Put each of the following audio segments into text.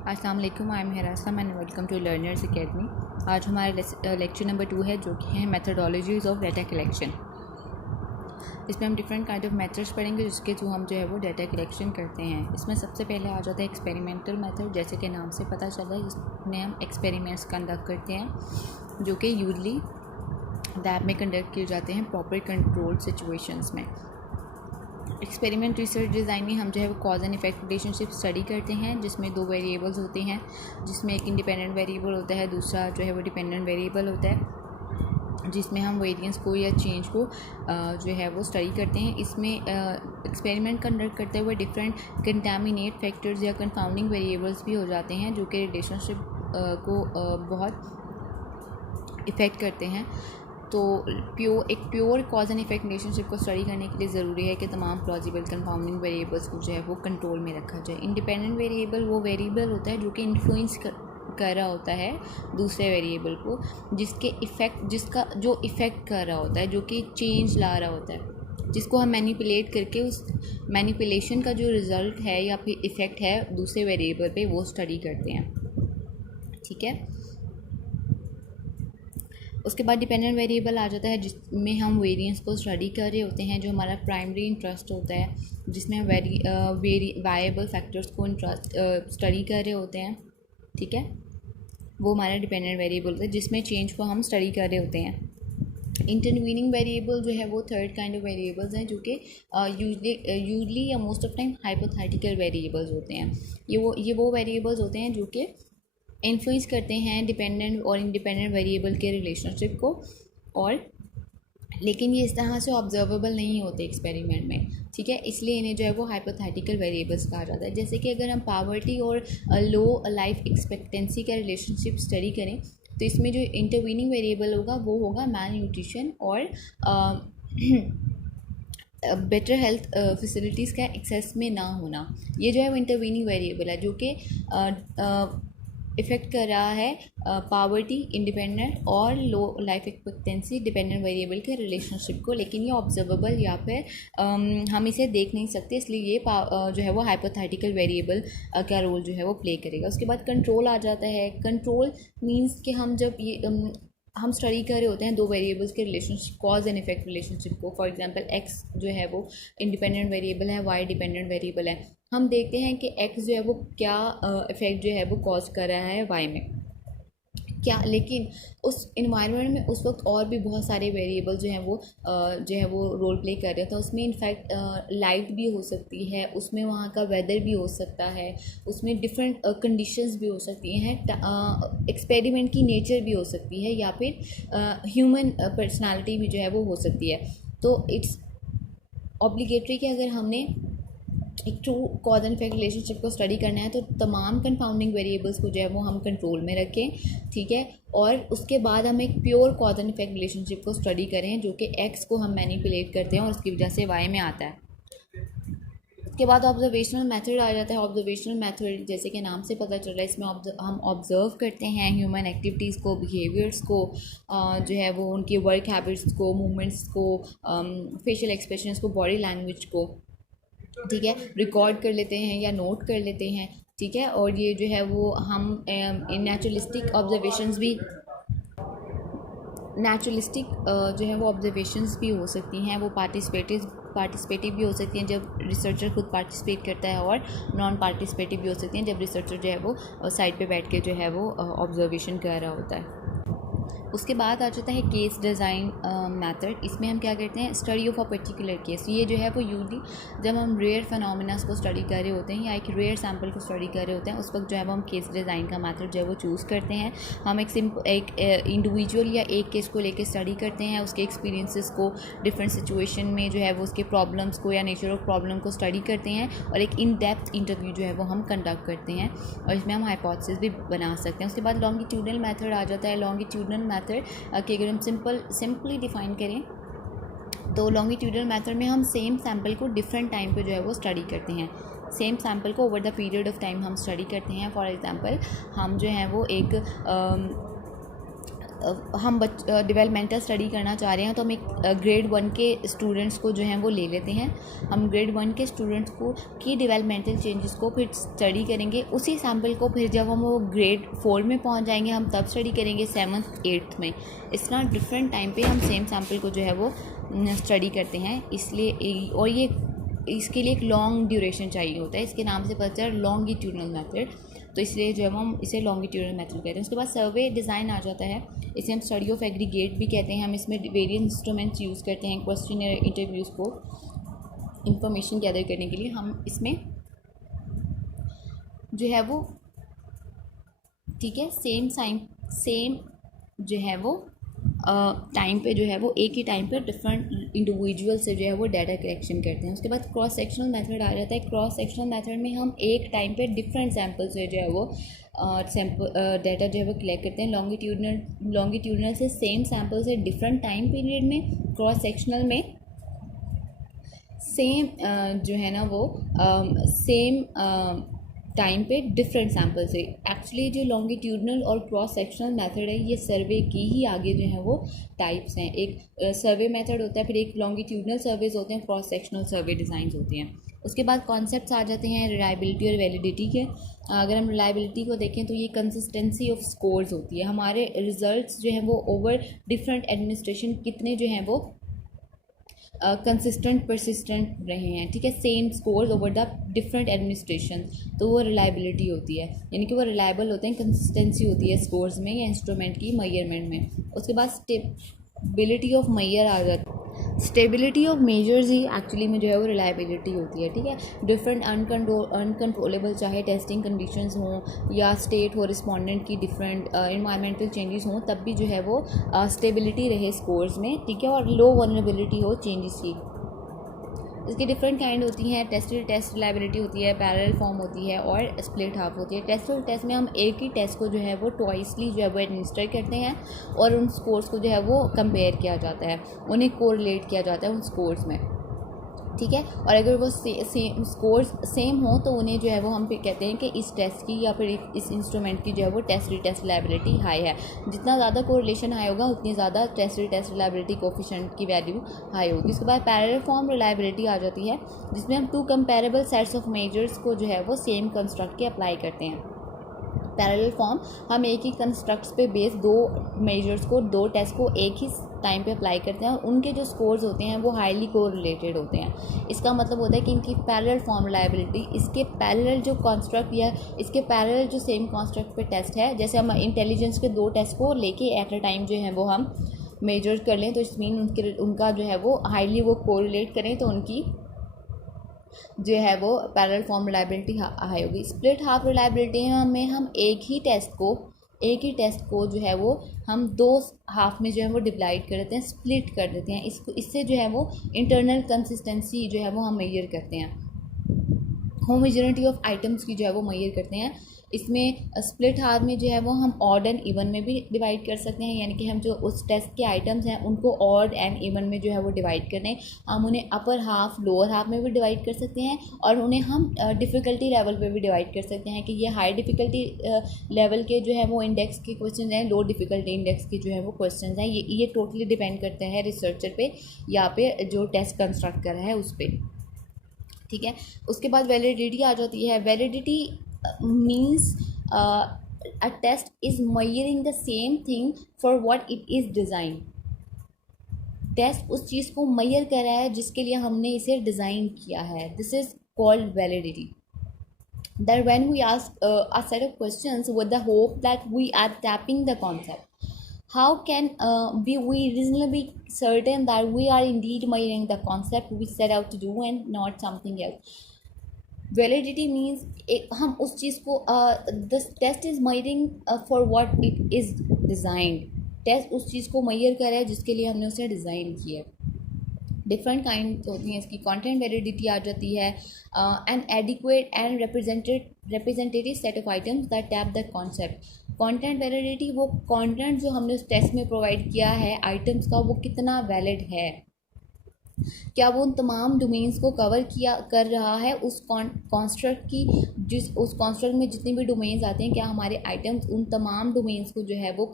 अस्सलाम वालेकुम, I am हिरासम and welcome to Learners Academy. आज हमारा लेक्चर नंबर 2 है, जो कि है मेथडोलॉजीज़ ऑफ डाटा कलेक्शन। इसमें हम डिफरेंट काइंड ऑफ मेथड्स पढ़ेंगे जिसके थ्रू हम जो है वो डाटा कलेक्शन करते हैं। इसमें सबसे पहले आ जाता है एक्सपेरिमेंटल मेथड, जैसे कि नाम से पता चला है, जिसमें हम एक्सपेरिमेंट्स कंडक्ट करते हैं, जो कि यूजली लैब में कंडक्ट किए जाते हैं प्रॉपर कंट्रोल सिचुएशंस में। एक्सपेरिमेंट रिसर्च डिज़ाइन में हम जो है वो cause and effect relationship study करते हैं, जिसमें 2 वेरिएबल्स होते हैं, जिसमें एक इंडिपेंडेंट वेरिएबल होता है, दूसरा जो है वो डिपेंडेंट वेरिएबल होता है, जिसमें हम वेरिएंस को या चेंज को जो है वो स्टडी करते हैं। इसमें एक्सपेरिमेंट कंडक्ट करते हुए डिफरेंट कंटामिनेट फैक्टर्स या कंफाउंडिंग वेरिएबल्स भी हो जाते हैं, जो कि रिलेशनशिप को बहुत इफ़ेक्ट करते हैं। तो एक pure cause and effect relationship को स्टडी करने के लिए ज़रूरी है कि तमाम प्लॉजिबल कंपाउंडिंग वेरिएबल्स को जो है वो कंट्रोल में रखा जाए। इंडिपेंडेंट वेरिएबल वो वेरिएबल होता है जो कि इन्फ्लुएंस कर रहा होता है दूसरे वेरिएबल को, जिसका जो इफ़ेक्ट कर रहा होता है, जो कि चेंज ला रहा होता है, जिसको हम मैनिपुलेट करके उस मैनिपुलेशन का जो रिज़ल्ट है या फिर इफ़ेक्ट है दूसरे वेरिएबल पे, वो स्टडी करते हैं। ठीक है। उसके बाद डिपेंडेंट वेरिएबल आ जाता है, जिसमें हम वेरिएंस को स्टडी कर रहे होते हैं, जो हमारा प्राइमरी इंटरेस्ट होता है, जिसमें हम वायबल फैक्टर्स को स्टडी कर रहे होते हैं। ठीक है, वो हमारा डिपेंडेंट वेरिएबल होता है, जिसमें चेंज को हम स्टडी कर रहे होते हैं। इंटरवीनिंग वेरिएबल जो है वो थर्ड काइंड ऑफ वेरिएबल्स हैं, जो कि यूजली या most of time hypothetical variables होते हैं। ये वो वेरिएबल्स होते हैं जो कि इन्फ्लुएंस करते हैं डिपेंडेंट और इंडिपेंडेंट वेरिएबल के रिलेशनशिप को, और लेकिन ये इस तरह से ऑब्जर्वेबल नहीं होते एक्सपेरिमेंट में। ठीक है, इसलिए इन्हें जो है वो हाइपोथेटिकल वेरिएबल्स कहा जाता है। जैसे कि अगर हम पावर्टी और लो लाइफ एक्सपेक्टेंसी का रिलेशनशिप स्टडी करें, तो इसमें जो इंटरवीनिंग वेरिएबल होगा वो होगा मैल न्यूट्रिशन और बेटर हेल्थ फैसिलिटीज़ का एक्सेस में ना होना। ये जो है वो इंटरवीनिंग वेरिएबल है, जो कि इफ़ेक्ट कर रहा है पावर्टी, इंडिपेंडेंट और लो लाइफ एक्सपेक्टेंसी डिपेंडेंट वेरिएबल के रिलेशनशिप को, लेकिन ये ऑब्जर्वेबल या फिर हम इसे देख नहीं सकते, इसलिए ये जो है वो हाइपोथेटिकल वेरिएबल का रोल जो है वो प्ले करेगा। उसके बाद कंट्रोल आ जाता है। कंट्रोल मींस कि हम जब ये हम स्टडी कर रहे होते हैं 2 वेरिएबल्स के relationship, cause and effect relationship को। फॉर एग्जांपल एक्स जो है वो इंडिपेंडेंट वेरिएबल है, वाई डिपेंडेंट वेरिएबल है। हम देखते हैं कि एक्स जो है वो क्या इफ़ेक्ट जो है वो कॉज कर रहा है वाई में क्या, लेकिन उस इन्वायरमेंट में उस वक्त और भी बहुत सारे वेरिएबल जो है वो रोल प्ले कर रहे थे। उसमें इनफैक्ट लाइट भी हो सकती है, उसमें वहाँ का वेदर भी हो सकता है, उसमें डिफरेंट कंडीशंस भी हो सकती हैं, एक्सपेरिमेंट की नेचर भी हो सकती है, या फिर ह्यूमन पर्सनालिटी भी जो है वो हो सकती है। तो इट्स ऑब्लिगेटरी कि अगर हमने एक true cause and effect relationship को स्टडी करना है, तो तमाम कंपाउंडिंग वेरिएबल्स को जो है वो हम कंट्रोल में रखें। ठीक है, और उसके बाद हम एक pure cause and effect relationship को स्टडी करें, जो कि एक्स को हम मैनिपुलेट करते हैं और उसकी वजह से वाई में आता है। उसके बाद ऑब्जर्वेशनल मेथड आ जाता है। ऑब्जर्वेशनल मेथड जैसे कि नाम से पता चल रहा है, इसमें हम ऑब्जर्व करते हैं ह्यूमन एक्टिविटीज़ को, बिहेवियर्स को, जो है वो उनकी वर्क हैबिट्स को, मूवमेंट्स को, फेशियल एक्सप्रेशंस को, बॉडी लैंग्वेज को, ठीक है, रिकॉर्ड कर लेते हैं या नोट कर लेते हैं। ठीक है, और ये जो है वो हम नेचुरलिस्टिक ऑब्जर्वेशंस भी जो है वो ऑब्जर्वेशंस भी हो सकती हैं, वो पार्टिसिपेटिव भी हो सकती हैं जब रिसर्चर खुद पार्टिसिपेट करता है, और नॉन पार्टिसिपेटिव भी हो सकती हैं जब रिसर्चर जो है वो साइड पे बैठ के जो है वो ऑब्जर्वेशन कर रहा होता है। उसके बाद आ जाता है केस डिज़ाइन मेथड। इसमें हम क्या करते हैं, study of a particular case. ये जो है वो यूजली जब हम रेयर फिनोमेनास को स्टडी कर रहे होते हैं या एक रेयर सैम्पल को स्टडी कर रहे होते हैं, उस वक्त जो है वो हम केस डिज़ाइन का मेथड जो है वो चूज़ करते हैं। हम एक इंडिविजुअल या एक केस को लेकर स्टडी करते हैं, उसके एक्सपीरियंसेस को डिफरेंट सिचुएशन में जो है वो उसके प्रॉब्लम्स को या नेचर ऑफ प्रॉब्लम को स्टडी करते हैं, और एक इन डेप्थ इंटरव्यू जो है वो हम कंडक्ट करते हैं, और इसमें हम हाइपोथेसिस भी बना सकते हैं। उसके बाद लॉन्गिट्यूडनल मेथड आ जाता है। लॉन्गिट्यूडनल मेथड कि अगर हम सिंपली डिफ़ाइन करें, तो लॉन्गिट्यूडनल मेथड में हम सेम सैम्पल को डिफरेंट टाइम पे जो है वो स्टडी करते हैं। सेम सैम्पल को over the period of time हम स्टडी करते हैं। फॉर एग्जांपल हम जो है वो एक हम डेवलपमेंटल स्टडी करना चाह रहे हैं तो हम एक ग्रेड 1 के स्टूडेंट्स को जो हैं वो ले लेते हैं। हम ग्रेड 1 के स्टूडेंट्स को की डेवलपमेंटल चेंजेस को फिर स्टडी करेंगे। उसी सैम्पल को फिर जब हम वो ग्रेड 4 में पहुंच जाएंगे हम तब स्टडी करेंगे 7th 8th में। इस तरह डिफरेंट टाइम पे हम सेम सैम्पल को जो है वो स्टडी करते हैं। इसलिए और ये इसके लिए एक लॉन्ग ड्यूरेशन चाहिए होता है। इसके नाम से पता चला लॉन्गिट्यूडनल मेथड, तो इसलिए जो हम इसे लॉन्गिट्यूडनल मेथड कहते हैं। उसके बाद सर्वे डिज़ाइन आ जाता है। इसे हम स्टडी ऑफ एग्रीगेट भी कहते हैं। हम इसमें वेरियस इंस्ट्रूमेंट्स यूज़ करते हैं क्वेश्चन इंटरव्यूज़ को इंफॉर्मेशन गैदर करने के लिए। हम इसमें जो है वो ठीक है सेम जो है वो टाइम पे जो है वो एक ही टाइम पे डिफरेंट इंडिविजुअल से जो है वो डाटा कलेक्शन करते हैं। उसके बाद क्रॉस सेक्शनल मेथड आ जाता है। क्रॉस सेक्शनल मेथड में हम एक टाइम पे डिफरेंट सैम्पल से जो है वो डाटा जो है वो कलेक्ट करते हैं। लॉन्गिट्यूडनल से सेम सैम्पल से डिफरेंट टाइम पीरियड में, क्रॉस सेक्शनल में सेम जो है ना वो सेम टाइम पे डिफरेंट सैम्पल से। एक्चुअली जो लॉन्गिट्यूडनल और क्रॉस सेक्शनल मेथड है ये सर्वे की ही आगे जो है वो टाइप्स हैं। एक सर्वे मेथड होता है, फिर एक लॉन्गिट्यूडनल सर्वेज होते हैं, क्रॉस सेक्शनल सर्वे डिज़ाइंस होते हैं। उसके बाद कॉन्सेप्ट्स आ जाते हैं रिलायबिलिटी और वैलिडिटी के। अगर हम रिलायबिलिटी को देखें तो ये कंसिस्टेंसी ऑफ स्कोर्स होती है। हमारे रिजल्ट्स जो हैं वो ओवर डिफरेंट एडमिनिस्ट्रेशन कितने जो हैं वो कंसिस्टेंट परसिस्टेंट रहे हैं, ठीक है, same scores over the different administration, तो वो रिलायबिलिटी होती है, यानी कि वो रिलायबल होते हैं, कंसिस्टेंसी होती है स्कोर्स में या इंस्ट्रूमेंट की मेजरमेंट में। उसके बाद स्टेबिलिटी ऑफ मेजर आ जाती है। Stability of measures he actually में जो है वो रिलायबिलिटी होती है, ठीक है। डिफरेंट अनकंट्रोलेबल चाहे टेस्टिंग कंडीशंस हों या स्टेट हो रिस्पोंडेंट की डिफरेंट इन्वायरमेंटल चेंजेस हों, तब भी जो है वो स्टेबिलिटी रहे स्कोर्स में, ठीक है, और लो वल्नरेबिलिटी हो चेंजेस की। इसकी डिफरेंट काइंड होती हैं। टेस्टेड टेस्ट रिलायबिलिटी होती है, पैरेलल फॉर्म होती है और स्प्लिट हाफ होती है। टेस्टेड टेस्ट में हम एक ही टेस्ट को जो है वो ट्वाइसली जो है वो एडमिनिस्टर करते हैं और उन स्कोर्स को जो है वो कंपेयर किया जाता है, उन्हें कोरिलेट किया जाता है उन स्कोर्स में, ठीक है। और अगर वो सेम स्कोर्स सेम हो तो उन्हें जो है वो हम फिर कहते हैं कि इस टेस्ट की या फिर इस इंस्ट्रूमेंट की जो है वो टेस्ट रिलायबिलिटी हाई है। जितना ज़्यादा कोरिलेशन हाई होगा उतनी ज़्यादा टेस्ट रिलायबिलिटी कोफिशिएंट की वैल्यू हाई होगी। उसके बाद पैरेलल फॉर्म रिलायबिलिटी आ जाती है, जिसमें हम 2 कंपेरेबल सेट्स ऑफ मेजर्स को जो है वो सेम कंस्ट्रक्ट के अप्लाई करते हैं। पैरेलल फॉर्म हम एक ही कंस्ट्रक्ट्स पे बेस 2 मेजर्स को 2 टेस्ट को एक ही टाइम पे अप्लाई करते हैं और उनके जो स्कोर्स होते हैं वो हाईली कोरिलेटेड होते हैं। इसका मतलब होता है कि इनकी पैरेलल फॉर्म रिलायबिलिटी इसके पैरेलल जो कॉन्स्ट्रक्ट या इसके पैरेलल जो सेम कॉन्स्ट्रक्ट पे टेस्ट है, जैसे हम इंटेलिजेंस के 2 टेस्ट को लेके एट अ टाइम जो है वो हम मेजर कर लें तो इस मीन उनका जो है वो हाईली वो कोरिलेट करें तो उनकी जो है वो पैरेलल फॉर्म रिलायबिलिटी हाई होगी। स्प्लिट हाफ रिलायबिलिटी में हम एक ही टेस्ट को जो है वो हम 2 हाफ में जो है वो डिवाइड कर देते हैं, स्प्लिट कर देते हैं। इससे जो है वो इंटरनल कंसिस्टेंसी जो है वो हम मेजर करते हैं, होमोजेनिटी ऑफ आइटम्स की जो है वो मेजर करते हैं। इसमें स्प्लिट हाफ में जो है वो हम ऑड एंड इवन में भी डिवाइड कर सकते हैं, यानी कि हम जो उस टेस्ट के आइटम्स हैं उनको ऑड एंड इवन में जो है वो डिवाइड कर दें। हम उन्हें अपर हाफ लोअर हाफ में भी डिवाइड कर सकते हैं और उन्हें हम डिफ़िकल्टी लेवल पे भी डिवाइड कर सकते हैं कि ये हाई डिफ़िकल्टी लेवल के जो है वो इंडेक्स के क्वेश्चन हैं, लो डिफ़िकल्टी इंडेक्स के जो है वो क्वेश्चन हैं। ये टोटली डिपेंड करते हैं रिसर्चर पे या पे जो टेस्ट कंस्ट्रक्ट कर रहा है उस पर, ठीक है। उसके बाद वैलिडिटी आ जाती है। Validity means a test is measuring the same thing for what it is designed। Test उस चीज़ को मेजर कर रहा है जिसके लिए हमने इसे डिज़ाइन किया है। This is called validity. That when we ask a set of questions with the hope that we are tapping the concept, how can we reasonably certain that we are indeed measuring the concept we set out to do and not something else। Validity means हम उस चीज़ को the test is measuring for what it is designed. Test उस चीज़ को major कर रहा है जिसके लिए हमने उसे डिज़ाइन किया। डिफरेंट काइंड होती हैं इसकी। कंटेंट वैलिडिटी आ जाती है, N adequate and representative set of items that tap the concept. Content validity वो कंटेंट जो हमने उस टेस्ट में प्रोवाइड किया है आइटम्स का वो कितना वैलिड है, क्या वो उन तमाम डोमेन्स को कवर किया कर रहा है उस कॉन्स्ट्रक्ट की, जिस उस कॉन्स्ट्रक्ट में जितने भी डोमेन्स आते हैं, क्या हमारे आइटम्स उन तमाम डोमेन्स को जो है वो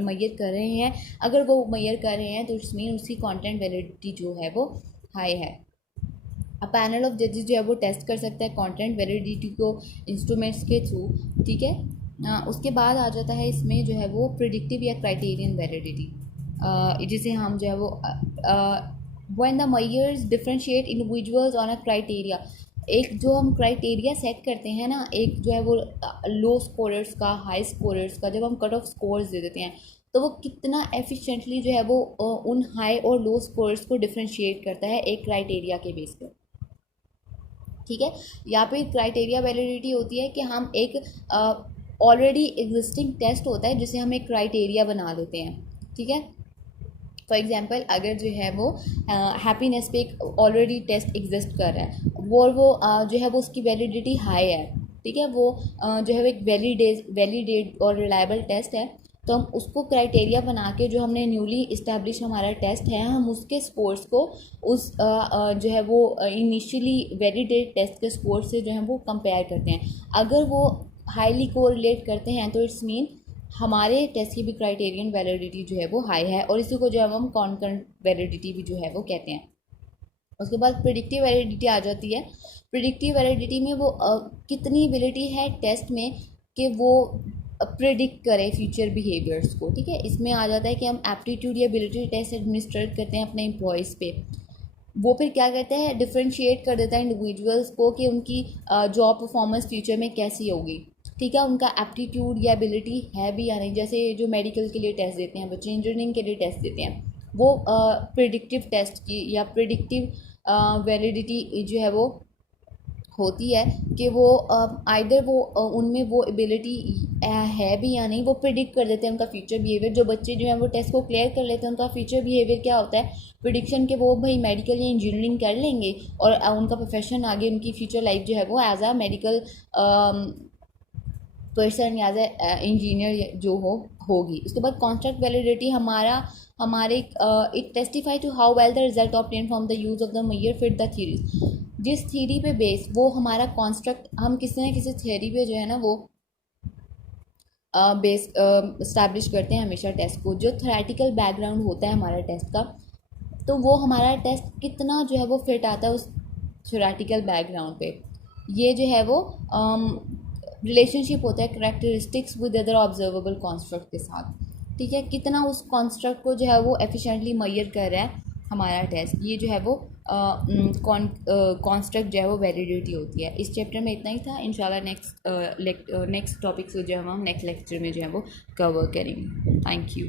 मैयर कर रहे हैं। अगर वो मैयर कर रहे हैं तो इट्स मीन उसकी कंटेंट वैलिडिटी जो है वो हाई है। पैनल ऑफ जजेस जो है वो टेस्ट कर सकता है कंटेंट वैलिडिटी को इंस्ट्रूमेंट्स के थ्रू, ठीक है। उसके बाद आ जाता है इसमें जो है वो प्रिडिक्टिव या क्राइटेरियन वैलिडिटी, जिसे हम जो है वो when the measures differentiate individuals on a criteria. एक जो हम क्राइटेरिया सेट करते हैं ना, एक जो है वो लो स्कोरर्स का, हाई स्कोरर्स का, जब हम कट ऑफ स्कोर्स दे देते हैं तो वो कितना एफिशिएंटली जो है वो उन हाई और लो स्कोर्स को डिफरेंशिएट करता है एक क्राइटेरिया के बेस पर, ठीक है। यहाँ पे क्राइटेरिया वैलिडिटी होती है कि हम एक ऑलरेडी एग्जिस्टिंग टेस्ट होता है जिसे हम एक क्राइटेरिया बना देते हैं, ठीक है। फॉर एग्जांपल अगर जो है वो हैप्पीनेस पे एक ऑलरेडी टेस्ट एग्जिस्ट कर रहा है, वो जो है वो उसकी वैलिडिटी हाई है, ठीक है। वो जो है वो एक वैलिडेट और रिलायबल टेस्ट है, तो हम उसको क्राइटेरिया बना के जो हमने न्यूली इस्टेब्लिश हमारा टेस्ट है, हम उसके स्कोर्स को उस जो है वो इनिशियली वैलिडेट टेस्ट के स्कोर से जो है वो कंपेयर करते हैं। अगर वो हाईली कोरिलेट करते हैं तो इट्स मीन हमारे टेस्ट की भी क्राइटेरियन वैलिडिटी जो है वो हाई है, और इसी को जो है हम कॉन्करेंट वैलिडिटी भी जो है वो कहते हैं। उसके बाद प्रिडिक्टिव वैलिडिटी आ जाती है। प्रिडिक्टिव वैलिडिटी में वो कितनी एबिलिटी है टेस्ट में कि वो प्रिडिक्ट करें फ्यूचर बिहेवियर्स को, ठीक है। इसमें आ जाता है कि हम एप्टीट्यूड या एबिलिटी टेस्ट एडमिनिस्ट्रेट करते हैं अपने एम्प्लॉयज़ पे। वो फिर क्या कहते हैं, डिफ्रेंशिएट कर देता है इंडिविजुअल्स को कि उनकी जॉब परफॉर्मेंस फ्यूचर में कैसी होगी, ठीक है। उनका एप्टीट्यूड या एबिलिटी है भी या नहीं। जैसे जो मेडिकल के लिए टेस्ट देते हैं बच्चे, इंजीनियरिंग के लिए टेस्ट देते हैं, वो प्रिडिक्टिव टेस्ट की या प्रिडिक्टिव वैलिडिटी जो है वो होती है कि वो आइदर वो उनमें वो एबिलिटी है भी या नहीं, वो प्रिडिक्ट कर देते हैं उनका फ्यूचर बिहेवियर। जो बच्चे जो हैं वो टेस्ट को क्लियर कर लेते हैं, उनका फ्यूचर बिहेवियर क्या होता है, प्रिडिक्शन के वो भाई मेडिकल या इंजीनियरिंग कर लेंगे और उनका प्रोफेशन आगे, उनकी फ्यूचर लाइफ जो है वो एज अ मेडिकल पर्सन या एज ए इंजीनियर जो होगी। उसके बाद कॉन्स्ट्रक्ट वैलिडिटी हमारे it testify to how well the result obtain from the use of the measure fit the theories. जिस थ्योरी पे बेस वो हमारा कॉन्स्ट्रक्ट, हम किसी न किसी थ्योरी पे जो है ना वो बेस इस्टेब्लिश करते हैं हमेशा टेस्ट को। जो थ्योरेटिकल बैकग्राउंड होता है हमारा टेस्ट का, तो वो हमारा टेस्ट कितना जो है वो फिट आता है उस थ्योरेटिकल बैकग्राउंड पे, ये जो है वो रिलेशनशिप होता है characteristics with other observable construct के साथ, ठीक है। कितना उस कॉन्स्ट्रक्ट को जो है वो एफिशिएंटली मेजर कर रहा है हमारा टेस्ट, ये जो है वो कॉन्स्ट्रक्ट जो है वो वैलिडिटी होती है। इस चैप्टर में इतना ही था। इंशाल्लाह नेक्स्ट टॉपिक से जो है हम नेक्स्ट लेक्चर में जो है वो कवर करेंगे। Thank you.